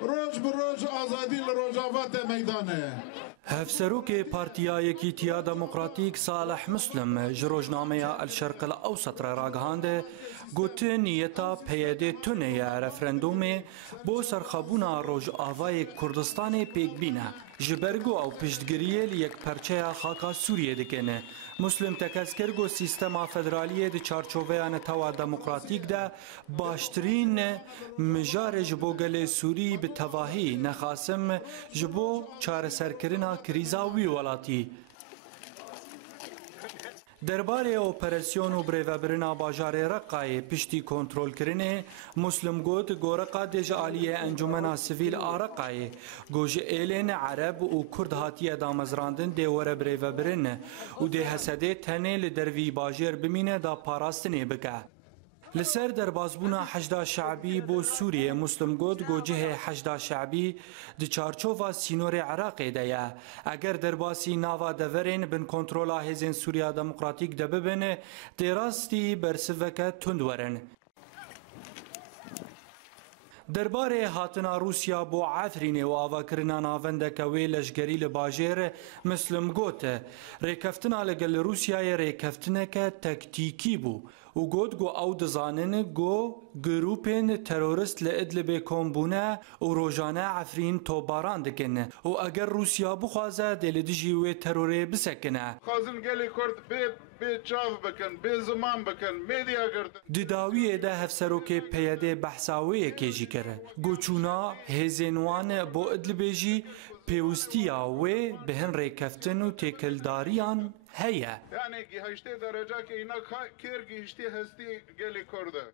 روز بروز آزادی لروجاوات میدانه. هفسروک پارتیا یکیتیا دموکراتیک صالح مسلم جروجنامه الشرق الاوسط را راگهانده گوته نیتا پیاده تونه رفرندوم بو سرخابونا روج آوای کردستان پیک بینه جبرگو او پشتگیریه لیک پرچه خاکا سوریه دکنه مسلم تکسکر گو سیستما فدرالیه ده چارچوویان توا دموکراتیک ده باشترین مجار جبو گل سوری به تواهی نخاسم جبو چار سرکرنا کریزا وی ولاتی درباره اپراسیون و بریوبرنا باجار رقای پشتی کنترل کرنه مسلم گوت گورقا دج آلیه انجمنا سویل آرقای گوج ایلین عرب و کرد هاتیه دامزراندن دیوره بریوبرن و ده حسده تنه لدروی باجر بمینه دا پاراستنه بکه لسر دربازبونا حشدا شعبی بو سوریه مسلم گود گوجه حشدا شعبی دی چارچووا سینور عراقی دیا اگر درباسی ناوا دورین بن کنترولا هزین سوریا دموکراتیک دببن دی راستی برسوکه تندورن درباره هاتنا روسیا بو عثرین و آواکرنا ناوندک وی لشگری لباجر مسلم گوت ریکفتنا لگل روسیا ریکفتنک تکتیکی بو و گوت گو او دزانن گو گروپین تروریست لادلب کمبونه و روزانه عفرین توباران دکنه و اگر روسیا بخوازه دلدجی و تروری بسکنه خازن گلی کرد به چاو بکن به زمان بکن میدیا کرد دداوی ده هفسروک پیاده بحثاوی کیجی کرد گوچونا هزینوان بو ادلبیجی پیوستیا و بهن ریکفتن و تکلداریان هیا یعنی گیهشته درجه که اینا کیر گیهشته هستی گلی کرده